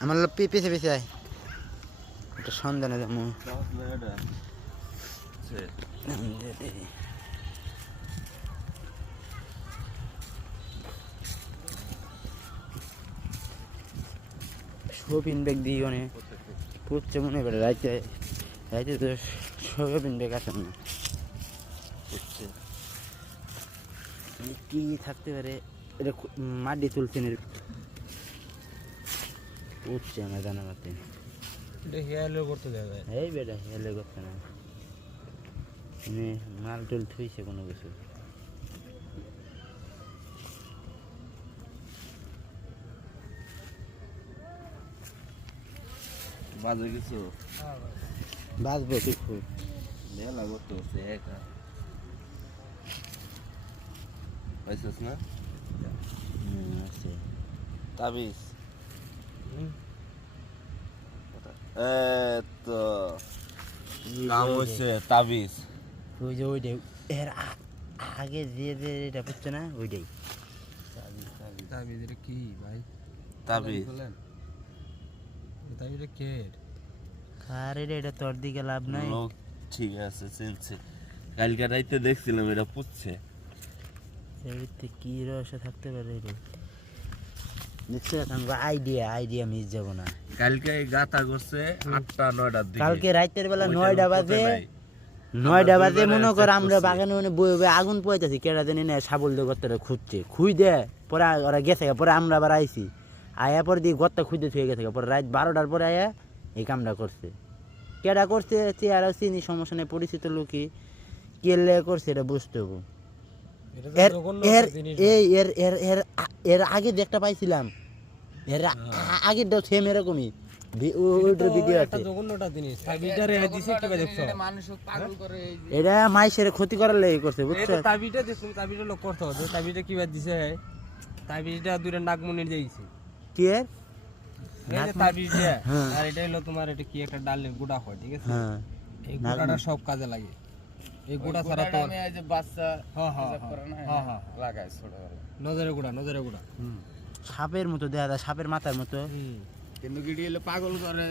আমার লোক পি- পিছে পিছে আয়। একটা সন্ধানে যাব শপিং ব্যাগ দিই অনেক পুচ্ছে মনে করে রাইতে রাইতে তো শপিং ব্যাগ আছে না কি থাকতে পারে? এটা মাটি তুলছেন উঠছে আমার জানা মতে এটা হেয়ারও করতে দেওয়া যায়। এই বেটা হেলে করছে না। এনে মাল টুল থুইছে কোনো কিছু। বাজে কিছু? বাঁচবো কিছু। মেলা করতে হচ্ছে একা। পাইছিস না? তাবিজ। তো কাম হচ্ছে তাবিজ ওই যে এর আগে যে যে এটা বুঝছে না ওইটাই তাবিজ এটা কি ভাই তাবিজ বলেন তাবিজ এটা কে আর এটা এটা তোর দিকে লাভ নাই ঠিক আছে চিনছে কালকে রাইতে দেখছিলাম এটা পুচ্ছে কি রহস্য থাকতে পারে এটা আইডিয়া আইডিয়া মিস যাব না। কালকে এই গাতা করছে আটটা নয়টার দিকে। কালকে রাতের বেলা ওইটার নয়টা পুঁতে বাজে। নাই। নয়টা বাজে মনে কর আমরা বাগানে মানে আগুন পোয়াইতেছি কেডা জানি না সাবল দিয়ে গর্তটা খুঁজছে। খুঁই দে পরে ওরা গেছে পরে আমরা আবার আইছি। আয়া পরে দিয়ে গর্ত খুঁজতে থুয়ে গেছে পরে রাত বারোটার পরে আয়া এই কামটা করছে। কেডা করছে চেয়ারও চিনি সমস্যা নেই পরিচিত লোকই। কে লে করছে এটা বুঝতে হবে। এর তো জঘন্য এর এই এর এর এর এর আগে একটা পাইছিলাম এর আ- আগেরটাও সেম এরকমই। এটা মাইসের ক্ষতি করার লেগে করছে বুঝছ তো তাবিজটা দেখছ লোক করতে হবে। তাবিজটা কীভাবে দিছে? তাবিজটা দুইটা নাগমনির দিয়েছে কি এর? এই যে হ্যাঁ। আর এটা হলো তোমার এটা কি একটা ডালের গুড়া হয় ঠিক আছে? হ্যাঁ। এই গুড়াটা সব কাজে লাগে। এই গুড়া ছাড়া তো এই যে বাচ্চা হ্যাঁ হ্যাঁ হিসাব করে না হ্যাঁ হ্যাঁ লাগায় নজরে গুড়া নজরে গুড়া। সাপের মতো দেখা যায় সাপের মাথার মতো। কিন্তু গিডি এলে পাগল করে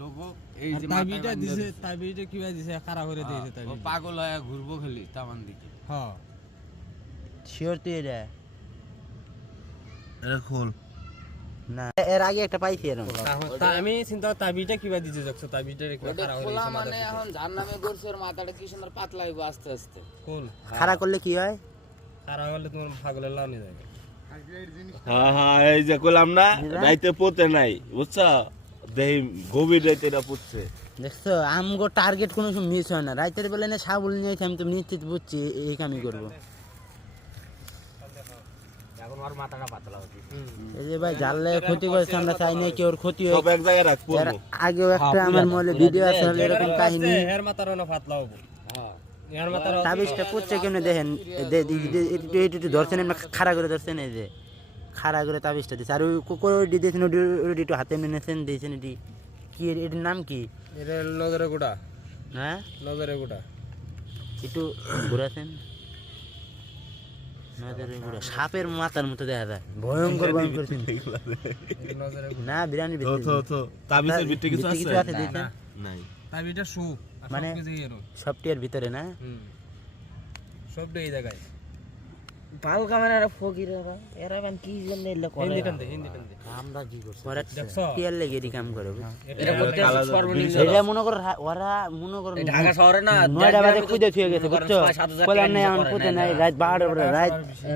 লোক এই যে মাথায় দিছে তাবিজটা দিছে খারাপ করে দিয়েছে দিছে। পাগল হয়ে ঘুরবো খালি তামান দিকে। হ্যাঁ শিওর তুই এটা। এটা খোল। না। এর আগে একটা পাইছি এরকম আমি চিন্তা খোলা মানে এখন যার নামে করছে ওর মাথাটা কি সুন্দর পাতলা হইব আস্তে আস্তে। কোন? খাড়া করলে কি হয়? তোমার লাউনি হ্যাঁ হ্যাঁ এই যে কইলাম না রাইতে পোতে নাই বুঝছ? দেহি গভীর রাইতে এটা পুচ্ছে দেখছ আমগো টার্গেট কোনো সময় মিস হয় না। রাইতের বেলা না সাবল নিয়ে আমি তো নিশ্চিত বুঝছি এই কামই করব এখন আর মাথাটা পাতলা হচ্ছে এই যে ভাই জানলে ক্ষতি করেছে আমরা চাই না কেউ ক্ষতি হোক সব এক জায়গায় রাখ আগেও একটা আমার মনে ভিডিও আছে হলো এরকম কাহিনী। এর মাথার না পাতলা হব। হ্যাঁ তাবিজটা করছে কেমনে দেখেন? এ দে- দে- দে- একটু ধরছেন খাড়া করে ধরছেন এই যে। খাড়া করে তাবিজটা দিচ্ছে আর ওই দিয়েছেন ওটি একটু হাতে নিয়েছেন দিয়েছেন এটি। কি এর- এটির নাম কি? এটা নজরে গুড়া হ্যাঁ? নজরে গুড়া একটু ঘুরাছেন সাপের মাথার মতো দেখা যায়। ভয়ঙ্কর ভয়ঙ্কর না তো তাবিজের ভিতরে কিছু আছে? কিছু নাই। তাবিজটা সু মানে- সবটির ভিতরে না? সবটা এই জায়গায়। পাল কামানের ফকির এরা। কি জন্য এলে হিন্দি হিন্দি আমরা কি করছি? ওরা দেখছ? লেগে এটি কাম করে এটা করতে সর্বনিম্ন এটা মনে করো ওরা মনে করো ঢাকা শহরে না নয়টা বাজে খুঁজে থুয়ে গেছে বুঝছ? বললাম না এখন খুঁজে নাই রাত বারোটার পরে রাত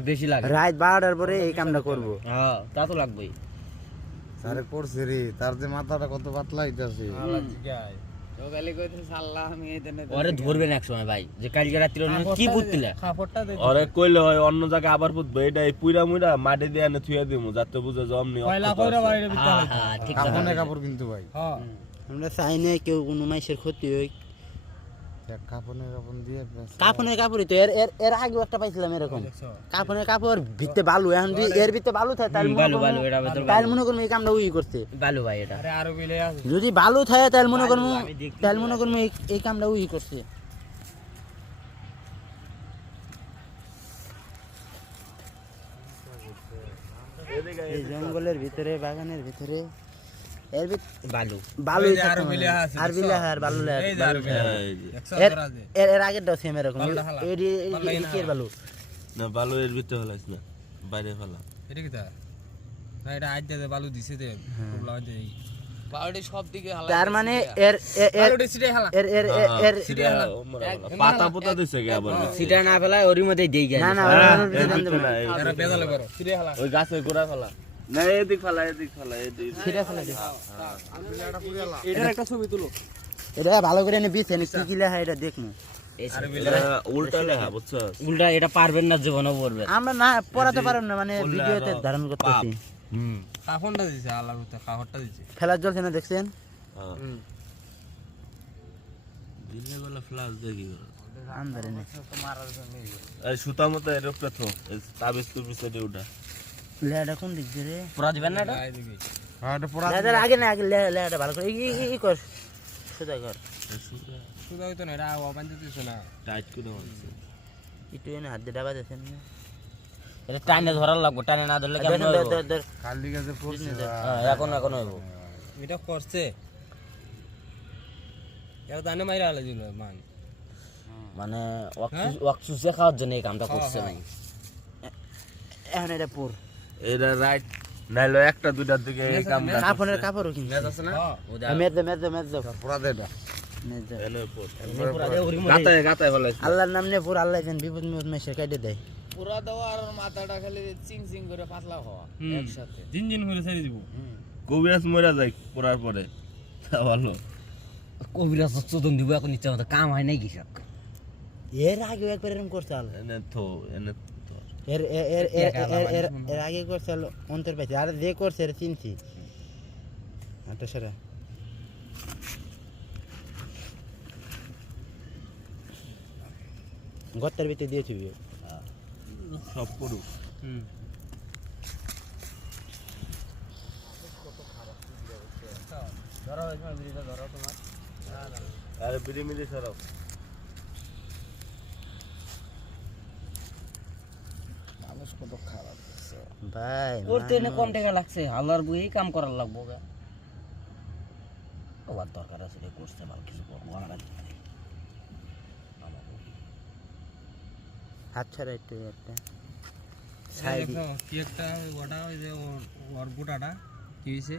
বেশি লাগে। রাত বারোটার পরে এই কামটা করব। হ্যাঁ তা তো লাগবেই। তারে পড়ছে রে তার যে মাথাটা কত পাতলা হইতাছে। ওরে ধরবেন এক সময় ভাই যে কালকে রাত্রে কি পুতলে কইলে হয় অন্য জায়গায় আবার পুতবে এটা এই পুইরা মুইরা মাটি দিয়ে এনে থুয়া দিমু যাতে বুঝে বিতে হ্যাঁ হ্যাঁ ঠিক কাপড় কিন্তু ভাই। হ্যাঁ। আমরা চাই না কেউ কোনো মাইসের ক্ষতি হোক। এক কাপড়ে কাপড় দিয়ে ব্যাস। কাপনের কাপড়ই তো এর এর এর আগেও একটা পাইছিলাম এরকম। দেখছ? কাপড় ভিতরে বালু এখন যদি এর ভিতরে বালু থাকে তাহলে মনে বালু করবো- বালু এটা তাহলে মনে করব এই কামটা উই করছে। বালু ভাই এটা। আরে আরও বিলে আছে। যদি বালু থাকে তাহলে মনে করব তাহলে মনে করব এই- এই কামটা উই করছে। এই জঙ্গলের ভিতরে বাগানের ভিতরে এর ভিত বালু। বালু আরও বিলে আছে, আর বিলে আছে। এর এর এর আগেরটাও সেম এরকম। এডি এডি কি এর বালু। না বালু এর ভিতরে ফেলাইস না বাইরে ফেলা এটা কি তা? না, এটা আজ দে, বালু দিছে দে। সব দিকে হালা তার মানে এর এর ছিটাই এর এর এর- এর সেটা পাতা পোতা দিছে কে আবার সিটা না ফেলায় ওরই মধ্যে দেই যায় না না হ্যাঁ, ওর হালা। ওই গাছের গোড়া ফেলা না এদিক ফেলা এদিক ফেলা এদিক সেটা ফেলে এটার একটা ছবি তুলো। এটা ভালো করে বিছে কি কি লেখা এটা দেখমু এই আরে সব। বিলে। এটা উল্টা লেখা বুঝছ? উল্টা এটা পারবেন না জীবনও পড়বে। আমরা না পড়াতে পারব না মানে ভিডিওতে ধারণ করতেছি। হুম। কাফনটা দিছে, আল্লাহর উপরে কাফনটা দিছে। ফেলার জল না দেখছেন? হ্যাঁ। বেলা ফ্লাশ দেখি সুতা মতো এর উপরে থো তাবিজ লেহাটা কোন দিক দিয়ে রে? পুরা দিবেন না এটা। হ্যাঁ এটা পড়া লেহাটার আগে না আগে লে- ভালো করে। ই- ই- ই- ই কর। হইতো না, এটা না। টাইট একটু এনে হাত দিয়ে ডাবা দেখছেন এটা টাইনে ধরার লাগবো টাইনে না ধরলে কেমন গাছে পড়ছে হ্যাঁ, এখন এখন হইব। এটা করছে। এরা দানে মাইরা হালা দিল, মান। মানে ওয়াক চুষে খাওয়ার জন্য এই কামটা করছে ভাই এখন এটা পুর এটা রাইট নাইলো একটা দুটার দিকে এই কামটা কাপড়ের কাপড়ও কিনছে। হ্যাঁ। মেদ দে মেদ দে মেদ দে। পড়া দে এটা। দে। পুরা আল্লাহর নাম নিয়ে পুর আল্লাহ যেন বিপদ মিপদ মেশে কাটে দেয়। পুরা দেওয়া আর মাথাটা খালি চিং চিং করে পাতলা হওয়া একসাথে। জিন জিন করে ছেড়ে দিব। কবিরাজ মরা যায় পড়ার পরে। তা ভালো। কবিরাজ চোদন দিব এখন ইচ্ছা মতো কাম হয় নাই কৃষক এর আগে একবার এরকম করছে আল এনে থো এনে এর এর এর এর এর- আগে করছে অন্তর পাইছে আর যে করছে এর চিনছি। আচ্ছা সেটা গত্তার ভিতরে দিয়েছি সব পড়ুক হুম। আরে বিড়ি মিড়ি সরাও। ভাই ওর তো এনে কম টাকা লাগছে? আল্লাহর বই কাম করার লাগবো গা। ওবার দরকার আছে রে করছে ভালো কিছু করব আমরা হাত ছাড়া একটু। একটা সাইড। কি একটা ওটা ওই যে ওর- ওর গোটাটা কি হয়েছে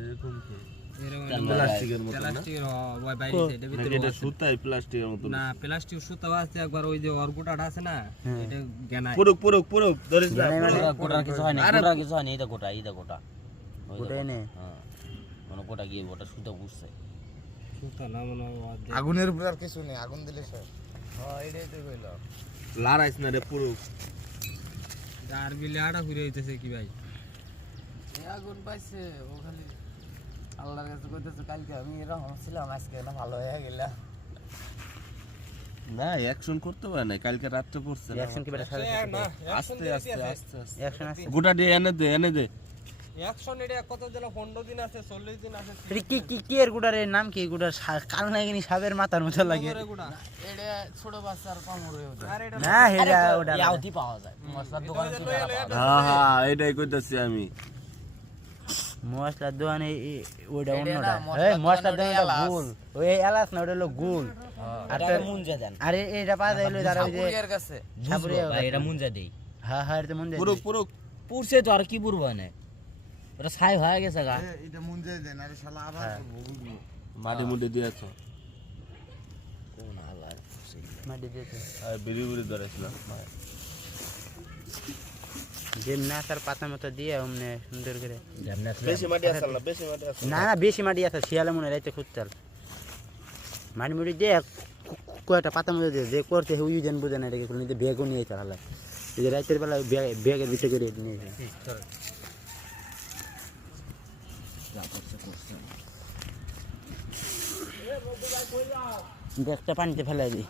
এরকম কি প্লাস্টিকের মতো প্লাস্টিকের ওই বাইরে আছে, ভিতরে এটা সুতাই প্লাস্টিকের মতো না প্লাস্টিক সুতা আছে একবার ওই যে ওর আছে না এটা গেনায় পুরুক পুরুক পুরুক ধরিস না গোটা কিছু হয় না গোটা কিছু হয় না এইটা গোটা এইটা গোটা। ওই গোটা হ্যাঁ। মানে গোটা গিয়ে গোটা সুতো বুঝছে সুতা না মনে হয় ওর যে- আগুনের উপরে আর কিছু নেই আগুন দিলে সব হ্যাঁ এটাই তো কইলাম লড়াইস না রে পুরুক আর বিলে ঘুরে হইতেছে কি ভাই? আগুন পাইছে ও খালি আল্লাহর কাছে কইতেছে কালকে আমি এরকম ছিলাম আজকে না ভালো হয়ে গেলাম না অ্যাকশন করতে পারে না কালকে রাত্রে পড়ছে অ্যাকশন কি বেটা? আস্তে আস্তে আস্তে আস্তে। অ্যাকশন আছে? গোটা দিয়ে এনে দে এনে দে। একশন এটা কত দিন পনেরো দিন আছে চল্লিশ দিন আছে কি কি কি এর গুড়ার নাম কি? গুড়ার কাল নাকি সাবের মাথার মতো লাগে। এটা ছোট বাচ্চার কামড় হয়ে ওঠে এটা ওটা আলাদা। পাওয়া যায়। মশলার দোকানে তো টাকা পাওয়া যায়। হ্যাঁ হ্যাঁ এটাই কইতাছি আমি। এ- ওটা এটা অন্যটা না, এই মশলার দোকানে দোকানে এলাচ। গুল। ওই এলাচ না ওটা হলো গুল। আর মুঞ্জা দেন। আরে এটা পাওয়া যায় হলো তারা ওই যে কাছে। ভাই, এটা মুঞ্জা দেই। হ্যাঁ হ্যাঁ এটা যায় পুরুক পুরুক। পুরছে তো আর কি পুরবো না ওটা ছাই হয়ে গেছে গা। এটা মুঞ্জাই দেন আরে শালা আবার বুঝব। মাটি মুটি দিয়েছ কোন আল্লাহ পুরছে। মাটি দিয়েছে। আর বিড়ি বিড়ি ধরেছিলাম। যে নাচার পাতা মতো দিয়ে অমনে সুন্দর করে। বেশি মাটি আসল না বেশি মাটি আসল না না বেশি মাটি আছে শিয়ালে মনে রাইতে খুঁজতাল মাটি মুটি দিয়ে কু- পাতা মতো দিয়ে যে করতে যেন বুঝে না ব্যাগও নিয়ে এই যে রাতের বেলা ব্যাগ- ব্যাগের ভিতরে করে নিয়ে যায়। যা করছে করছে। ব্যাগটা পানিতে ফেলে দিই।